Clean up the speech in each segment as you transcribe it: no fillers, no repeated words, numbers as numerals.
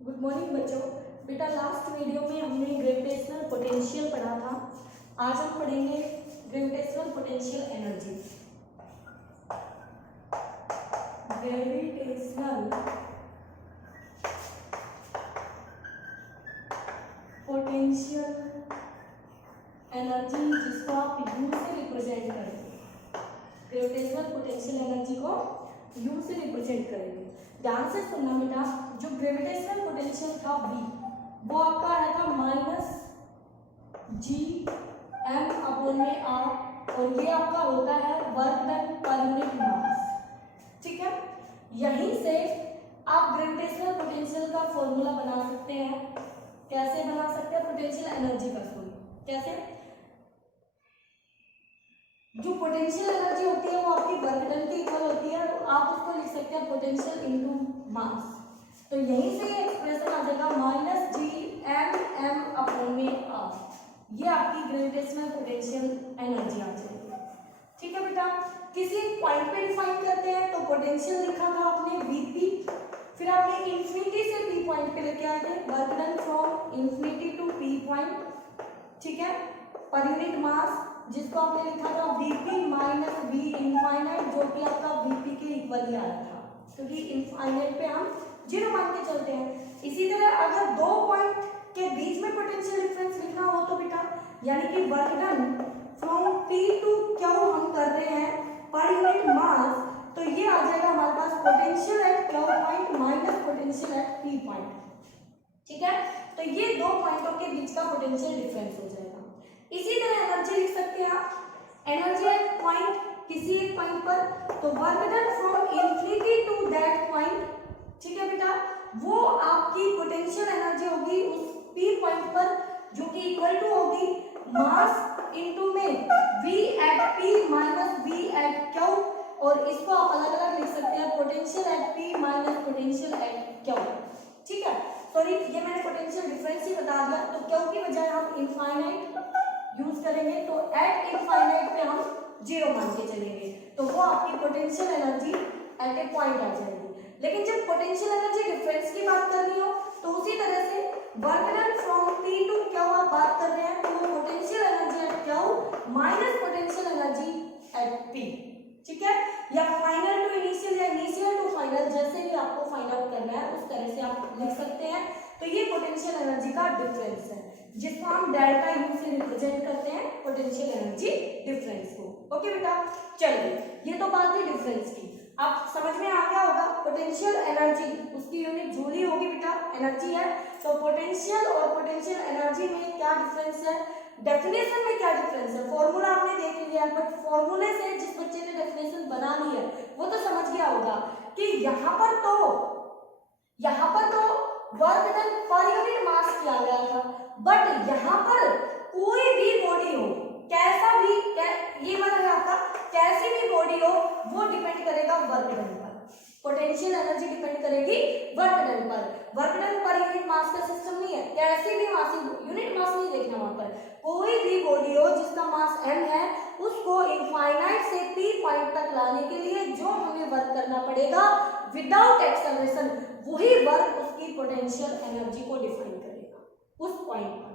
Good morning बच्चों। बेटा last video में हमने ग्रेविटेशनल पोटेंशियल पढ़ा था। आज हम पढ़ेंगे gravitational potential energy. Gravitational potential energy जिसको आप यू से रिप्रेजेंट करेंगे। ग्रेविटेशनल पोटेंशियल एनर्जी को यू से रिप्रेजेंट करेंगे। ध्यान से सुनना बेटा, जो ग्रेविटेशनल पोटेंशियल था V, वो आपका आया था -G/m/r और ये आपका होता है work done per unit mass. ठीक है, यहीं से आप ग्रेविटेशनल पोटेंशियल का फॉर्मूला बना सकते हैं। कैसे बना सकते हैं? पोटेंशियल एनर्जी का फॉर्मूला कैसे? जो पोटेंशियल एनर्जी होती है वो आपकी वर्क डन के इक्वल होती है, तो आप उसको लिख सकते हैं पोटेंशियल इनटू मास। तो यहीं से ये एक्सप्रेशन आ जाएगा -G/m/r। ये आपकी ग्रेविटेशनल पोटेंशियल एनर्जी आ जाएगी। ठीक है बेटा, किसी पॉइंट पे डिफाइन करते हैं तो पोटेंशियल लिखा था आपने Vp, फिर आपने इंफिनिटी से P पॉइंट पे लेके आए थे, work done from infinity to P point. ठीक है, पर यूनिट मास जिसको आपने लिखा था Vp माइनस V इनफाइनाइट, जो कि आपका Vp के इक्वल ही आया था, क्योंकि इनफाइनाइट पे हम 0 मान के चलते हैं। इसी तरह अगर दो पॉइंट के बीच में पोटेंशियल डिफरेंस लिखना हो तो बेटा, यानी कि work done from P to Q हम कर रहे हैं पर यूनिट मास, तो ये आ जाएगा हमारे पास potential at Q point minus potential at P point. ठीक है, तो ये दो पॉइंटों के बीच का पोटेंशियल डिफरेंस हो जाएगा। इसी तरह एनर्जी लिख सकते हैं आप, एनर्जी एट पॉइंट, किसी एक पॉइंट पर, तो work done from infinity to that point. ठीक है बेटा, वो आपकी पोटेंशियल एनर्जी होगी उस P पॉइंट पर, जो कि इक्वल टू होगी मास इनटू में V eight P minus V at Q, और इसको आप अलग अलग लिख सकते हैं potential at P minus potential at Q। ठीक है, सॉरी ये मैंने पोटेंशियल डिफरेंस ही बता दिया, तो Q की बजाय हम इनफाइनाइट यूज करेंगे, तो एट इनफाइनाइट पे हम 0 मान के चलेंगे, तो वो आपकी potential energy at A point आ जाएगी। लेकिन जब पोटेंशियल एनर्जी डिफरेंस की बात करनी हो तो उसी तरह से work done from P to Q आप बात कर रहे हैं, तो वो potential energy at Q minus potential energy at P। ठीक है, या फाइनल टू इनिशियल या इनिशियल टू फाइनल, जैसे भी आपको फाइंड आउट करना है उस तरह से आप लिख सकते हैं। तो ये पोटेंशियल एनर्जी का डिफरेंस है, जिसको हम डेल्टा यू से रिप्रेजेंट करते हैं पोटेंशियल एनर्जी डिफरेंस को। ओके बेटा, चलिए ये तो बात थी डिफरेंस की, आप समझ में आ गया होगा। पोटेंशियल एनर्जी उसकी यूनिट जूल ही होगी बेटा, एनर्जी है, तो पोटेंशियल और पोटेंशियल एनर्जी में क्या डिफरेंस है, डेफिनेशन में क्या डिफरेंस है, फॉर्मूला आपने देख लिया, बट फॉर्मूले से जिस बच्चे ने डेफिनेशन बना ली है वो तो समझ गया होगा कि यहाँ पर तो work done per unit mass किया गया था, बट यहाँ पर कोई भी बॉडी हो, कैसा भी ये मतलब आपका कैसी भी बॉडी हो, वो डिपेंड करेगा वर्क डन पर। पोटेंशियल एनर्जी डिपेंड करेगी वर्क डन पर। Work done per unit mass का सिस्टम नहीं है, कैसी भी मास, यूनिट मास नहीं देखना वहां पर। कोई भी बॉडी हो जिसका मास m है, उसको इनफाइनाइट से P पॉइंट तक लाने के लिए जो हमें वर्क करना पड़ेगा विदाउट एक्सेलरेशन, वही वर्क उसकी पोटेंशियल एनर्जी को डिफाइन करेगा उस पॉइंट पर।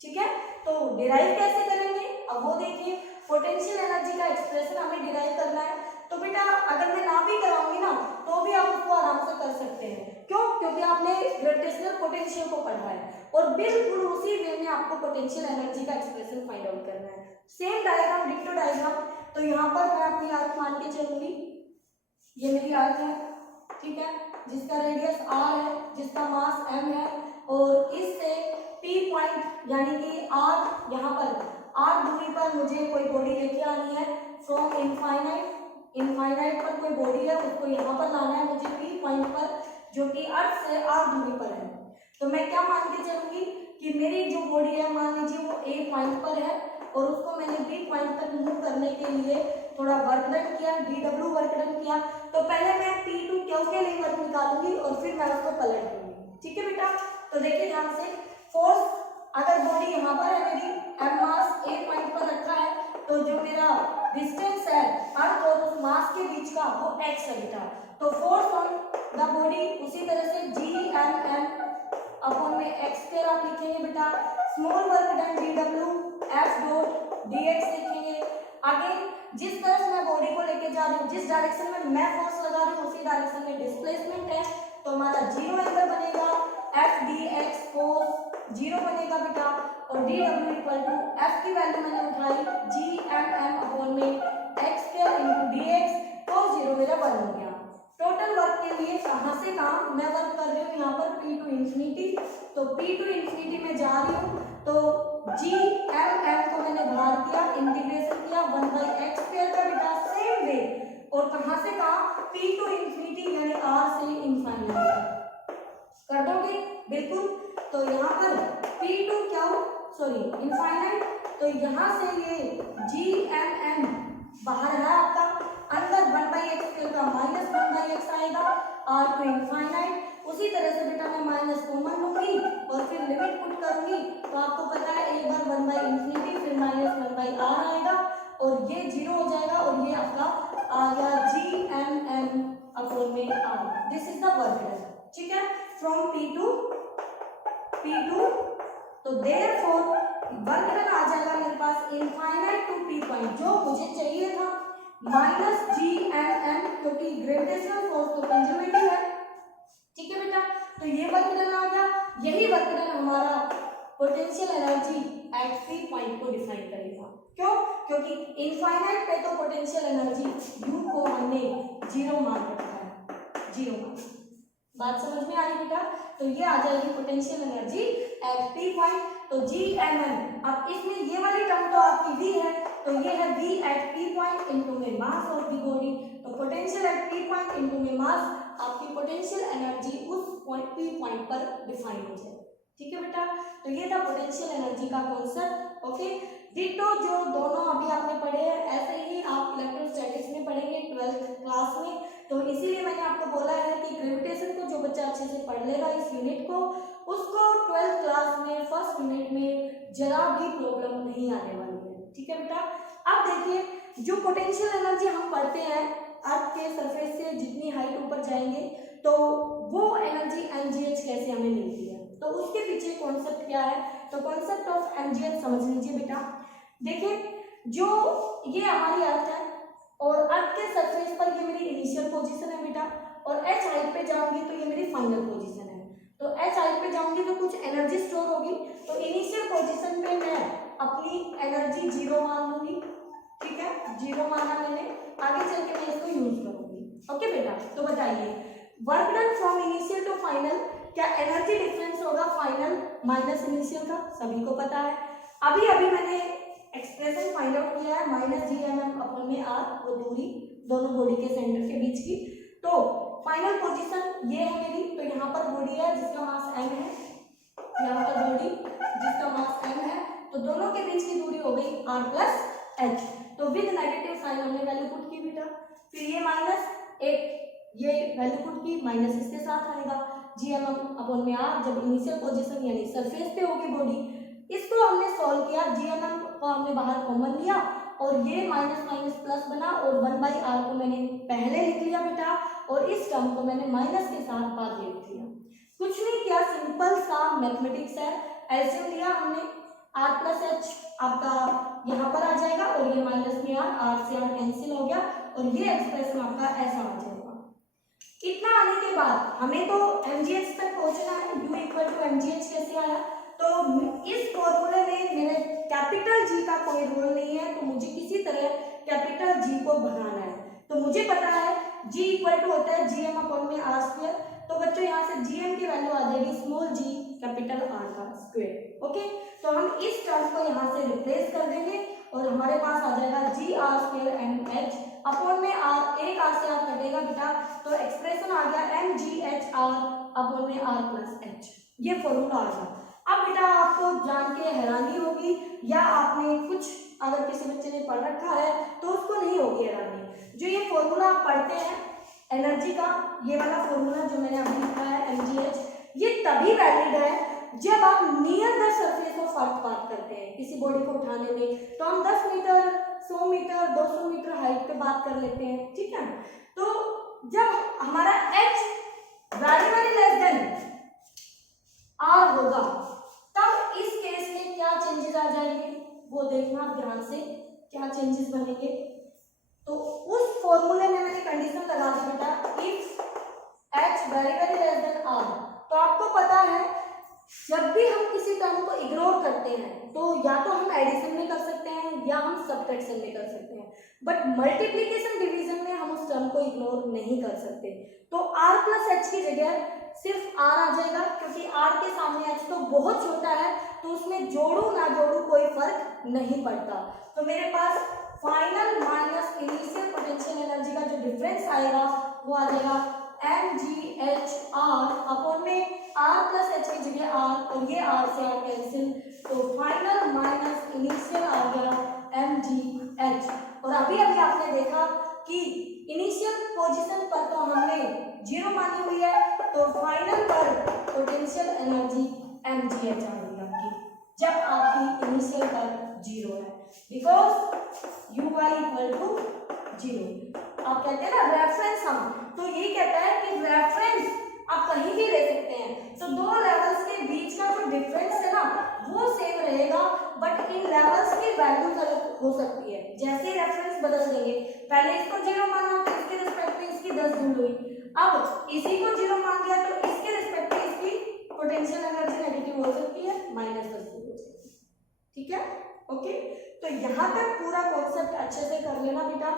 ठीक है, तो डिराइव कैसे करेंगे अब वो देखिए। पोटेंशियल एनर्जी का एक्सप्रेशन हमें डिराइव करना है, तो बेटा अगर मैं ना भी कराऊंगी ना तो भी आप उसको आराम से कर सकते हैं। क्यों? क्योंकि आपने ग्रेविटेशनल पोटेंशियल को पढ़ा है और बिल्कुल उसी वे में आपको पोटेंशियल एनर्जी का एक्सप्रेशन फाइंड आउट करना है। सेम डायग्राम, डिक्टो डायग्राम। तो यहाँ पर मैं अपनी अर्थ मान के चलूंगी, ये मेरी अर्थ है, ठीक है, जिसका रेडियस r है, जिसका मास m है, और इससे P पॉइंट यानी कि r, यहाँ पर r दूरी पर मुझे कोई बॉडी लेके आनी है फ्रॉम इनफाइनाइट पर कोई बॉडी है, उसको यहाँ पर लाना है मुझे P पॉइंट पर, जो कि अर्थ से r दूरी पर है। तो मैं क्या मान के चलूंगी कि मेरी जो बॉडी है, मान लीजिए वो A पॉइंट पर है और उसको मैंने B पॉइंट तक मूव करने के लिए थोड़ा वर्क डन किया, dw वर्क डन किया। तो पहले मैं P टू Q के लिए वर्क निकालूंगी और फिर मैं उसको पलट दूंगी। ठीक है बेटा, तो देखिए ध्यान से, फोर्स अगर बॉडी यहाँ पर है मेरी, m मास A पॉइंट पर रखा है, तो जो मेरा डिस्टेंस है अर्थ और उस मास के बीच का वो x है बेटा। तो फोर्स ऑन द बॉडी उसी तरह से G m m अपॉन में एक्स स्क्वायर आप लिखेंगे बेटा, small work done dw f dot dx लिखेंगे। आगे जिस तरफ मैं बॉडी को लेके जा रही हूँ, जिस डायरेक्शन में मैं फोर्स लगा रही हूँ उसी डायरेक्शन में डिस्प्लेसमेंट है, तो हमारा जीरो एंगल बनेगा, F D X cos zero बनेगा बेटा, और D W equal to F की वैल्यू मैंने उठाई जी एम एम अपॉन में X square into D X, तो जीरो मेरा 1 हो गया। टोटल वर्क के लिए कहाँ से कहाँ मैं वर्क कर रही हूँ, यहाँ पर P टू इंफिनिटी, तो P टू इंफिनिटी में जा रही हूँ, तो जी एम एम को मैंने बाहर किया, इंटीग्रेशन किया 1 बाई एक्स स्क्वायर का बेटा, सेम वे, और कहाँ से कहाँ P टू इंफिनिटी यानी R से इनफाइनाइट कर दोगे बिल्कुल। तो यहाँ पर P टू क्या हो, सॉरी इनफाइनाइट, तो यहाँ से ये जी एम एम बाहर है आपका, अंदर 1 बाई एक्स स्क्वायर का माइनस 1 बाई एक्स आएगा, आर टू इनफाइनाइट। उसी तरह से बेटा मैं माइनस कॉमन लूंगी और फिर लिमिट पुट करूंगी, तो आपको पता है एक बार 1 बाई इंफिनिटी फिर माइनस 1 बाई आर आएगा और ये जीरो हो जाएगा, और ये आपका आ गया जी एम एम अपॉन में R. This is the work done, ठीक है, फ्रॉम P टू, तो देयरफॉर वर्क डन आ जाएगा मेरे पास इनफाइनाइट टू P पॉइंट, जो मुझे चाहिए था माइनस जी एम एम, क्योंकि ग्रेविटेशनल फोर्स तो कंजर्वेटिव है, ठीक है बेटा। तो ये वर्क डन आ गया, यही वर्क डन हमारा potential energy at P point को डिफाइन करेगा। क्यों? क्योंकि इनफाइनाइट पे तो पोटेंशियल एनर्जी U को हमने जीरो मान रखा है, जीरो मान। बात समझ में आई बेटा? तो ये आ जाएगी potential energy at P point, तो जी एम एम। अब इसमें ये वाली टर्म तो आपकी V है, तो ये है V eight P point into में मास ऑफ द बॉडी, तो potential at P point into में मास, आपकी पोटेंशियल एनर्जी उस पॉइंट P पॉइंट पर डिफाइन हो जाए, ठीक है बेटा। तो ये था पोटेंशियल एनर्जी का कॉन्सेप्ट, ओके। डिटो जो दोनों अभी आपने पढ़े हैं, ऐसे ही आप इलेक्ट्रोस्टैटिक्स में पढ़ेंगे 12th क्लास में, तो इसीलिए मैंने आपको बोला है कि ग्रेविटेशन को जो बच्चा अच्छे से पढ़ लेगा इस यूनिट को, उसको 12th क्लास में फर्स्ट यूनिट में जरा भी प्रॉब्लम नहीं आने वाली है, ठीक है बेटा। अब देखिए जो पोटेंशियल एनर्जी हम पढ़ते हैं अर्थ के सरफेस से जितनी हाइट ऊपर जाएंगे, तो वो एनर्जी mgh कैसे हमें मिलती है, तो उसके पीछे कॉन्सेप्ट क्या है, तो कॉन्सेप्ट ऑफ mgh समझ लीजिए बेटा। देखिए जो ये हमारी अर्थ है और अर्थ के सरफेस पर ये मेरी इनिशियल पोजीशन है बेटा, और h हाइट पे जाऊंगी तो ये मेरी फाइनल पोजीशन है, तो h हाइट पे जाऊंगी तो कुछ एनर्जी स्टोर होगी, तो इनिशियल पोजीशन पे मैं अपनी एनर्जी जीरो मान लूंगी, ठीक है, जीरो माना मैंने, आगे चल के मैं इसको यूज करूंगी, ओके बेटा। तो बताइए work done from initial to final, क्या एनर्जी डिफरेंस होगा फाइनल माइनस इनिशियल का, सभी को पता है। अभी अभी मैंने एक्सप्रेशन फाइंड आउट किया है minus G M M upon में आर, वो दूरी दोनों बॉडी के सेंटर के बीच की, तो फाइनल पोजीशन ये है मेरी, तो यहाँ पर बॉडी है जिसका मास m है, यहाँ पर बॉडी जिसका मास m है, तो दोनों के बीच की दूरी हो गई r प्लस h, तो विद नेगेटिव साइन हमने वैल्यू पुट की बेटा, फिर ये माइनस एक ये वैल्यू पुट की, माइनस इसके साथ आएगा जी एम एम अपॉन में आर, जब इनिशियल पोजीशन यानी सरफेस पे होगी बॉडी, इसको हमने सॉल्व किया, जी एम एम को हमने बाहर कॉमन लिया और ये माइनस माइनस प्लस बना, और 1 बाई आर को मैंने पहले लिख लिया बेटा, और इस टर्म को मैंने माइनस के साथ बाद लिख दिया, कुछ नहीं किया, सिंपल सा मैथमेटिक्स है। एलसीएम लिया हमने, आर प्लस एच आपका यहाँ पर आ जाएगा, और ये माइनस में आर से आर कैंसिल हो गया, और ये एक्सप्रेशन आपका ऐसा आ जाएगा। इतना आने के बाद हमें तो mgh तक पहुंचना है, u इक्वल टू mgh कैसे आया, तो इस फॉर्मूले में मेरे कैपिटल G का कोई रोल नहीं है, तो मुझे किसी तरह कैपिटल G को बनाना है, तो मुझे पता है G इक्वल टू होता है gm अपॉन में r स्क्वायर, तो बच्चों यहाँ से gm की वैल्यू आ जाएगी स्मॉल g कैपिटल R का स्क्वायर, ओके। तो हम इस टर्म को यहाँ से रिप्लेस कर देंगे और हमारे पास आ जाएगा G R square M H upon में आर, एक आर से आर कटेगा बेटा, तो एक्सप्रेशन आ गया M G H R upon में आर प्लस एच, ये फॉर्मूला आ गया। अब बेटा आपको जान के हैरानी होगी, या आपने कुछ अगर किसी बच्चे ने पढ़ रखा है तो उसको नहीं होगी हैरानी, जो ये फॉर्मूला आप पढ़ते हैं एनर्जी का, ये वाला फॉर्मूला जो मैंने अभी लिखा है mgh, ये तभी वैलिड है जब आप near the surface of earth बात करते हैं किसी बॉडी को उठाने में, तो हम 10 मीटर 100 मीटर 200 मीटर हाइट पे बात कर लेते हैं, ठीक है। तो जब हमारा h very very less than r changes बनेंगे। तो उस फॉर्मूले में मैंने कंडीशन लगा दी बेटा, if h very very less than r। तो आपको पता है जब भी हम किसी टर्म को इग्नोर करते हैं तो या तो हम एडिशन में कर सकते हैं या हम सब्ट्रैक्शन में कर सकते हैं, बट मल्टीप्लिकेशन डिवीजन में हम उस टर्म को इग्नोर नहीं कर सकते। तो r प्लस h की जगह सिर्फ r आ जाएगा, क्योंकि r के सामने h तो बहुत छोटा है, तो उसमें जोड़ू ना जोड़ू कोई फर्क नहीं पड़ता। तो मेरे पास final minus initial potential energy का जो डिफरेंस आएगा वो आ जाएगा mghr अपॉन में r प्लस h की जगह r और ये r से r कैंसिल, तो फाइनल माइनस इनिशियल आ गया mgh। और अभी अभी आपने देखा कि इनिशियल पोजीशन पर तो हमने 0 मानी हुई है, तो फाइनल पर पोटेंशियल एनर्जी mgh आ गई आपकी, जब आपकी इनिशियल पर 0 है, बिकॉज uy इक्वल टू 0। आप कहते हैं ना रेफरेंस सम, तो ये कहता है कि रेफरेंस आप कहीं भी ले सकते हैं, तो दो लेवल्स के बीच का जो डिफरेंस है ना वो सेम रहेगा, बट इन लेवल्स की वैल्यूज अलग हो सकती है। जैसे रेफरेंस बदल देंगे, पहले इसको 0 माना तो इसके रिस्पेक्ट में इसकी 10 जूल हुई, अब इसी को 0 मान दिया तो इसके रिस्पेक्ट में इसकी पोटेंशियल एनर्जी नेगेटिव हो सकती है, -10 जूल हो सकती है। ठीक है, ओके। तो यहाँ तक पूरा कॉन्सेप्ट अच्छे से कर लेना बेटा,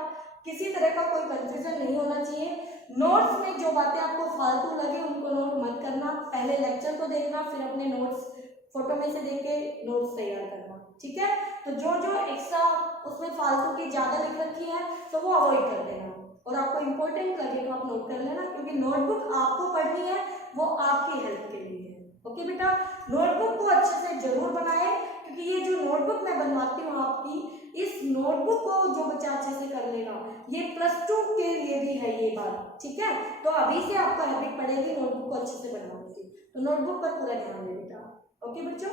किसी तरह का कोई कंफ्यूजन नहीं होना चाहिए। नोट्स में जो बातें आपको फालतू लगे उनको नोट मत करना, पहले लेक्चर को देखना, फिर अपने नोट्स फोटो में से देख के नोट्स तैयार करना। ठीक है, तो जो जो एक्स्ट्रा उसमें फालतू की ज्यादा लिख रखी है तो वो अवॉइड कर देना, और आपको इंपॉर्टेंट लगे तो आप नोट कर लेना, क्योंकि नोटबुक आपको पढ़नी है, वो आपकी हेल्प के लिए है। ओके बेटा, नोटबुक को अच्छे से जरूर बनाए, क्योंकि ये जो नोटबुक मैं बनवाती हूँ आपकी, इस नोटबुक को जो बच्चा अच्छे से कर लेगा, ये +2 के लिए भी है ये बात। ठीक है, तो अभी से आपको हैबिट पड़ेगी नोटबुक को अच्छे से बनाने की, तो नोटबुक पर पूरा ध्यान दें बेटा। ओके बच्चों।